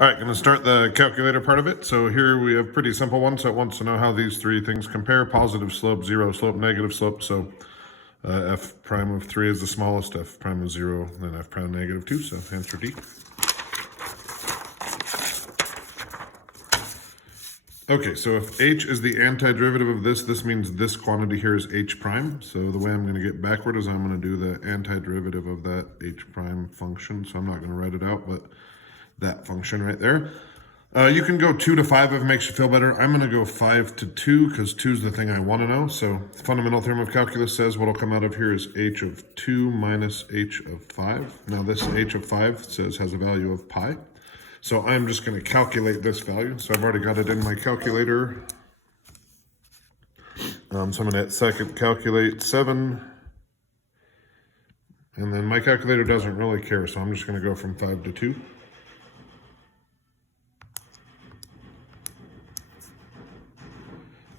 All right, going to start the calculator part of it. So here we have pretty simple one. So it wants to know how these three things compare: positive slope, zero slope, negative slope. So f prime of 3 is the smallest, f prime of 0, then f prime negative 2. So answer D. Okay, so if h is the antiderivative of this means this quantity here is h prime. So the way I'm going to get backward is I'm going to do the antiderivative of that h prime function. So I'm not going to write it out, but that function right there. You can go 2 to 5 if it makes you feel better. I'm going to go 5 to 2 because 2 is the thing I want to know. So the fundamental theorem of calculus says what will come out of here is h of 2 minus h of 5. Now this h of 5 says has a value of pi. So I'm just going to calculate this value. So I've already got it in my calculator. So I'm going to hit second calculate 7. And then my calculator doesn't really care, so I'm just going to go from 5 to 2.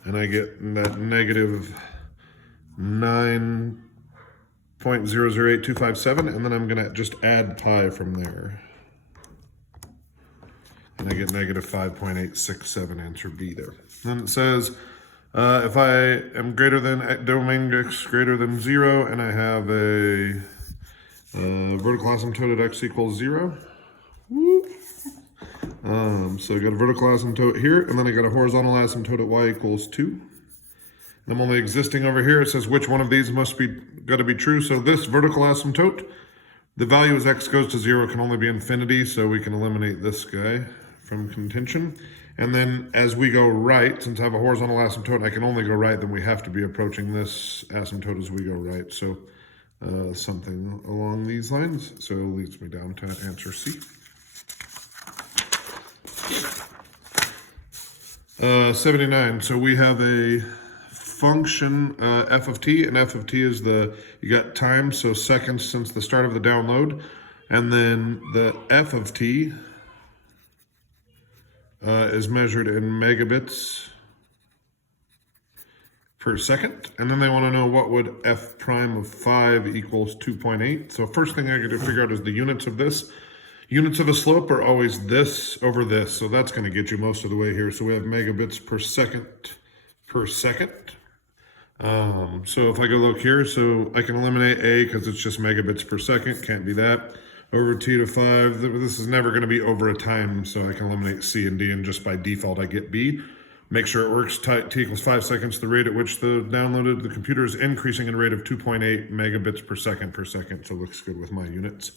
And I get that negative 9.008257, and then I'm going to just add pi from there. And I get negative 5.867, answer B there. Then it says, if I am greater than, domain x greater than 0, and I have a vertical asymptote at x equals 0. Whoop. So I got a vertical asymptote here, and then I got a horizontal asymptote at y equals 2. And I'm only existing over here. It says which one of these must be got to be true. So this vertical asymptote, the value as x goes to 0 can only be infinity, so we can eliminate this guy from contention. And then as we go right, since I have a horizontal asymptote, I can only go right, then we have to be approaching this asymptote as we go right. So something along these lines. So it leads me down to answer C. 79. So we have a function f of t, and f of t is you got time, so seconds since the start of the download, and then the f of t is measured in megabits per second, and then they want to know what would f prime of 5 equals 2.8. So first thing I got to figure out is the units of this. Units of a slope are always this over this, so that's going to get you most of the way here. So we have megabits per second per second. So if I go look here, so I can eliminate a because it's just megabits per second, can't be that. Over t to 5, this is never going to be over a time, so I can eliminate c and d, and just by default I get b. Make sure it works, t equals 5 seconds, the rate at which the computer is increasing at a rate of 2.8 megabits per second, so it looks good with my units.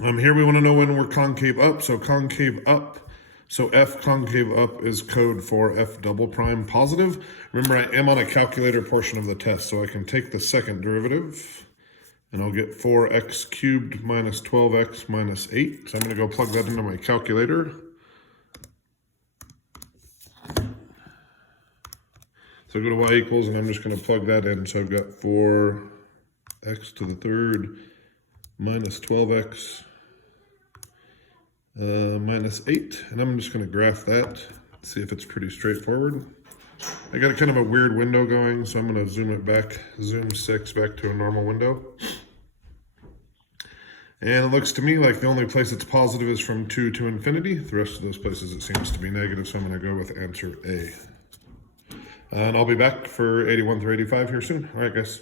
Here we want to know when we're concave up, so concave up. So f concave up is code for f double prime positive. Remember, I am on a calculator portion of the test, so I can take the second derivative, and I'll get 4x cubed minus 12x minus 8. So I'm going to go plug that into my calculator. So go to y equals, and I'm just going to plug that in. So I've got 4x to the third minus 12x minus 8, and I'm just going to graph that, see if it's pretty straightforward. I got a kind of a weird window going, so I'm going to zoom it back, zoom 6 back to a normal window. And it looks to me like the only place it's positive is from 2 to infinity. The rest of those places it seems to be negative, so I'm going to go with answer A. And I'll be back for 81 through 85 here soon. All right, guys.